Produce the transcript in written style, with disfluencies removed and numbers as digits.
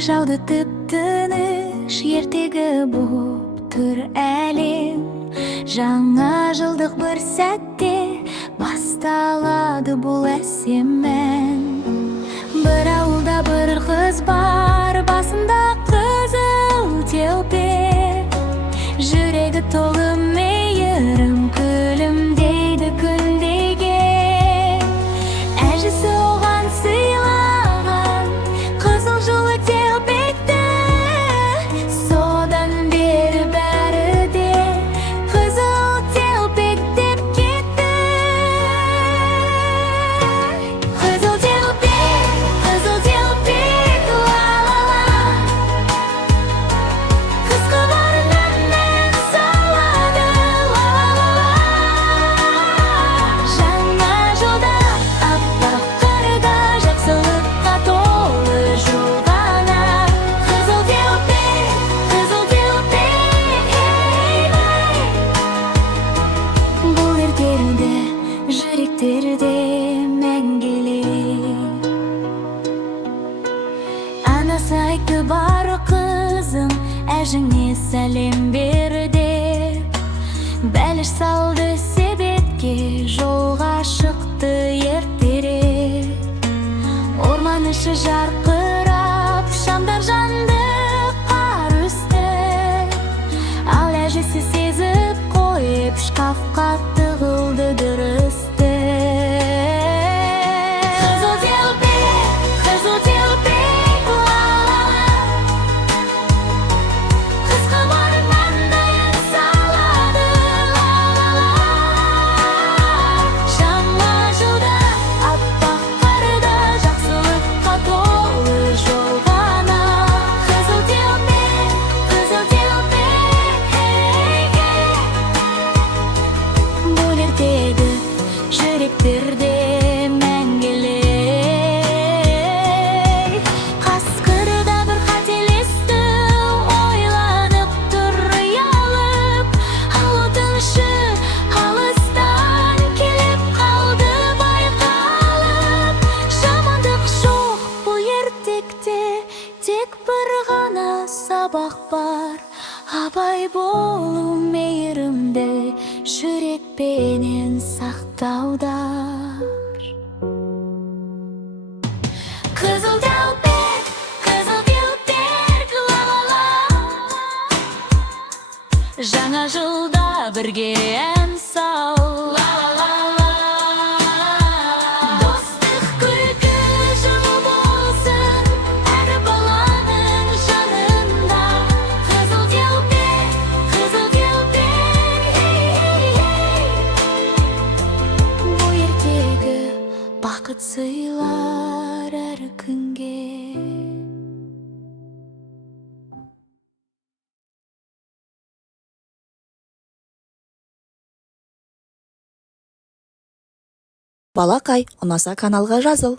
жауды тып-тыныш, ертегі боп тұр әлем. Жаңа жылдық бір сәтте басталады бұл әсем ән. Бір ауылда бір қыз бар, басында қызыл телпек, жүрегі толы мейірім, күлімдейді күндегі. Әжесі оған сыйлаған қызыл жылы телпекті, содан бері бәрі де қызыл телпек деп кетті. Қызыл телпек, ла-ла-ла, қысқы барынан ән салады, ла-ла-ла. Жаңа жылда аппақ қарда жақсылыққа толы жол ғана. Қызыл телпек, ей-ей. Бұл ертеңді жүректерде мәңгілік. Анасы айтты бар қызым, әжіңе сәлем бер деп. Бәліш салды себетке, жолға шықты ертерек. Орман іші жарқырап, шамдар жанды қар үсті. Ал әжесі сезіп қойып, шкафқа тығылды дұрысты. Қызыл телпек, ла-ла-ла, қысқы барынан ән салады, ла-ла-ла. Жаңа жылда аппақ қарда жақсылыққа толы жол ғана. Қызыл телпек, ей-ей. Бұл ертегі жүректерде мәңгілік. Қасқырда бір қателесті, ойланып тұр ұялып. Ал өтініші алыстан келіп қалды байқалып. Жамандық жоқ бұл ертекте, тек бір ғана сабақ бар. Абай болу мейірімді жүрекпенен сақтаудар. Қызыл телпек, ла-ла-ла, жаңа жылда бірге ән сал, ла-ла-ла. Достық, күлкі, жылы болсын әр баланың жанында. Қызыл телпек, ей-ей. Бұл ертегі бақыт сыйлар әр күнге. Балақай, ұнаса каналға жазыл.